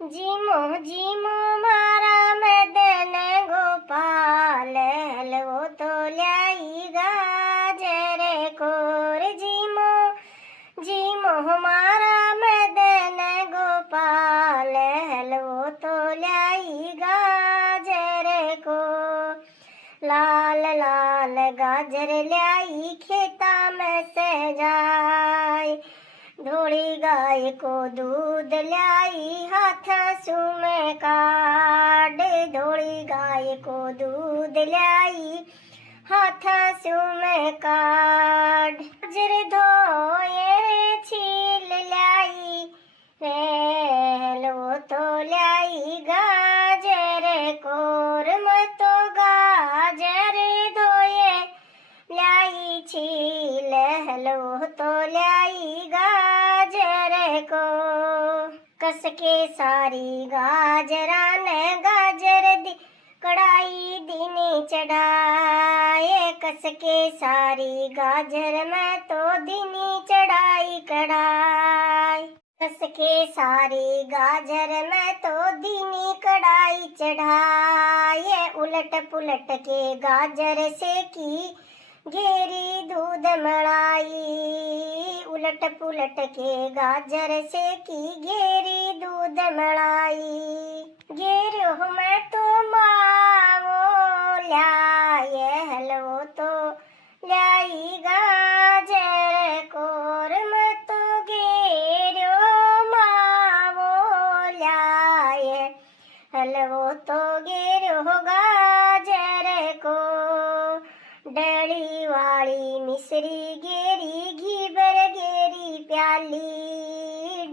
जीमो मारा मदन गोपाल हलवो तो ल्याई गाजर कोर जीमो मारा मदन गोपाल हलवो तो ल्याई गाजर को लाल लाल गाजर ल्याई खेता में सजाए धोड़ी गाय को दूध ल्याई हाथ सुमे काढ़ धोड़ी गाय को दूध ल्याई हाथ सुमे काढ़ गाजर धोए रे छील ल्याई लो तो ल्याई गाजर कोर मतो गाजर धोए ल्याई छील हलो तो ल्याई गाजर को कस के सारी गाजरा ने गाजर दी कढ़ाई दीनी चढ़ाए कस के सारी गाजर में तो दीनी चढ़ाई कढ़ाई कस के सारी गाजर में तो दीनी कढ़ाई चढ़ाए उलट पुलट के गाजर से की घेरी दूध मलाई उलट पुलट के गाजर से की घेरी दूध मलाई घेरो मैं तो मावो ल्याए हलवो तो ल्याई गाजर कोर मैं तो घेरो मावो ल्याए हलवो तो घेरो गाजर को डली वाली मिसरी गेरी घी भर गेरी प्याली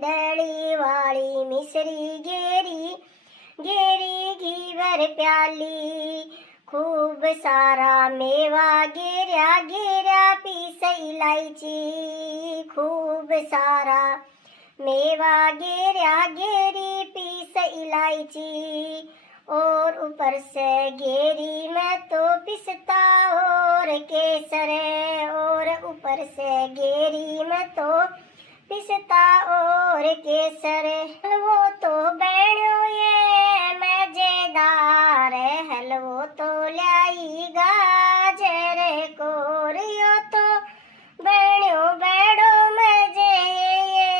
डली वाली मिसरी गेरी घी भर प्याली खूब सारा मेवा गेरा गेरा पीस इलायची खूब सारा मेवा गेरा गेरी पीस इलायची और ऊपर से गेरी में तो पिस्ता और केसर और ऊपर से गेरी में तो पिस्ता और केसर हलवो तो बहनों ये मजेदार हलवो तो ल्याई गाजर कोरियो तो बहनों बैठो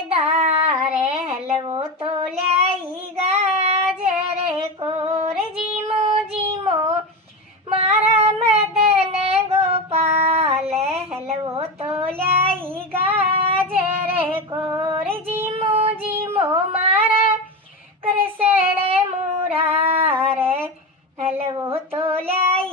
मजेदार हलवो तो ल्याई गाजर कोर जीमो मारा मदन गोपाल हलवो तो ल्याई गाजर कोर जीमो मारा कृष्ण मुरार हलवो तो ल्याई